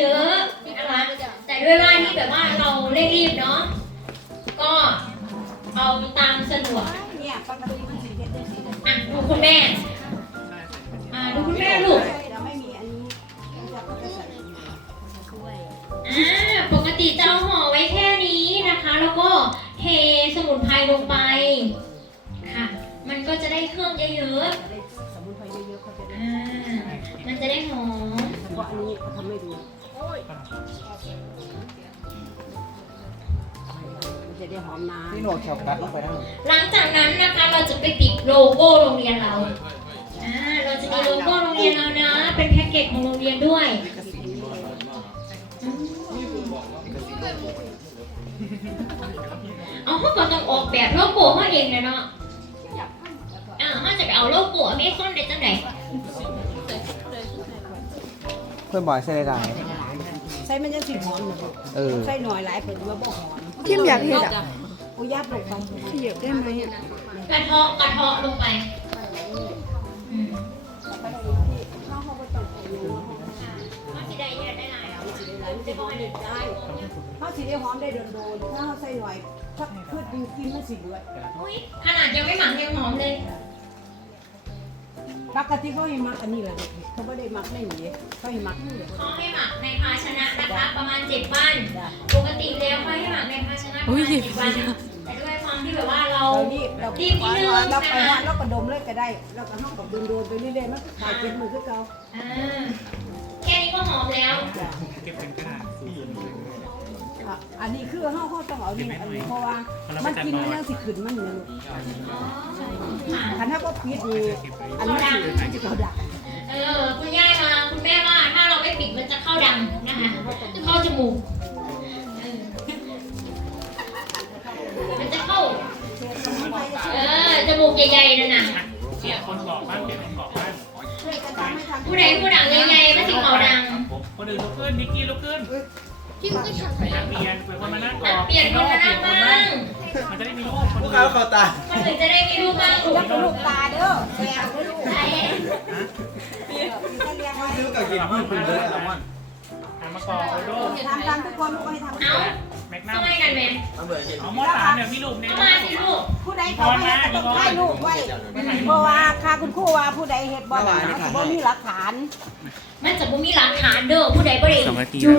เยอะนะคะแต่ด้วยว่าที่แบบว่าเราเร่งรีบเนาะก็เอาตามสะดวกอะดูคุณแม่อ่าดูคุณแม่ลูกอ่าปกติจะเอาห่อไว้แค่นี้นะคะ แล้วก็เทสมุนไพรลงไปค่ะ มันก็จะได้เครื่องเยอะจะได้สมุนไพรเยอะๆ เฉพาะอันนี้เขาทำให้ดูมันจะได้หอมนานพี่โหนกแคบกัดลงไปทั้งหมดหลังจากนั้นนะคะเราจะไปติดโลโก้โรงเรียนเราอ่าเราจะมีโลโก้โรงเรียนเรานะ เป็นแพ็กเกจของโรงเรียนด้วยเอาเขาก็ต้องออกแบบโลโก้เขาเองนะเนาะอ่าเขาจะไปเอาโลโก้อเมซอนได้จังไหนเพื่อนบอกใส่ได้ใส่มันจะสิหอมหน่อยเออใส่หน่อยหลายเพิ่นว่าบ่หอมทิมอยากเห็นอะโอ้ยับลงไปขยับได้ไหมอะกระเทาะกระเทาะลงไปอืมข้าวเขาก็ต้องใส่เยอะเขาสิได้เยอะได้หลายมันสิได้หลายมันจะหอมได้ได้เขาสิได้หอมได้โดนๆถ้าเขาใส่หน่อยสักพืชดึงกินมันสิเดือดอุ้ยขนาดยังไม่หมักยังหอมเลย ปกติเขาให้มักอันนี้แหละเขาไม่ได้มักไม่หนีเขาให้มักนี่เลยเขาให้หมักในภาชนะนะคะ ประมาณเจ็ดวันจ้ะปกติแล้วเขาให้หมักในภาชนะประมาณเจ็ดวันแต่ด้วยความที่แบบว่าเราเรารีบเรารีบนิดนึงเราไปนะวัคะนเราก็ดมเลยก็ได้เราก็ห้องกับโดนๆไปเรื่อยๆมันก็ขายเป็นมือคือเก่า ต้องเอานี่อันนี้เพราะว่ามันกินมันยังสิขึ้นมันอยู่อ๋อค่ะคันถ้าก็ปิดนี่อันนี้สิมันจะเขาดักเออคุณย่ามาคุณแม่ว่าถ้าเราไม่ปิดมันจะเข้าดังนะคะเข้าจมูกเออมันจะเข้า เออจมูกใหญ่ๆนั่นน่ะเปลี่ยนคนบอกบ้างเปลี่ยนคนบอกบ้างช่วยกันทำให้ทำผู้ใดผู้ดังใหญ่ๆมันถึงเขาดัง คนอื่นลุกขึ้นนิกกี้ลุกขึ้น นักเรียนเปิดคนมานั่งก่อนเปลี่ยนคนละนั่งบ้างมันจะได้มีรูปคนพวกเขาเขาตาคนอื่นจะได้มีรูปบ้างลูกแล้วก็ลูกตาเด้อแซวเด้อลูกใช่ถ้าเลี้ยงไว้ซื้อกับกินมือคุณเลยอะมันทำมาก่อนโดทำตามทุกคนลูกให้ทำเอาแม็กนัมไมกันแม่ทำเลยกินเอาหมอสามเนี่ยพี่ลูกเนี่ยมาสิลูกผู้ใดเขาไม่ให้ต้องถ่ายรูปไว้เพราะว่าค่าคุณครูว่าผู้ใดเฮ็ดบ่ได้นะบ่มีหลักฐาน มันจะบ่มีหลักฐานเด้อผู้ใดบ่ได้องนาทีจู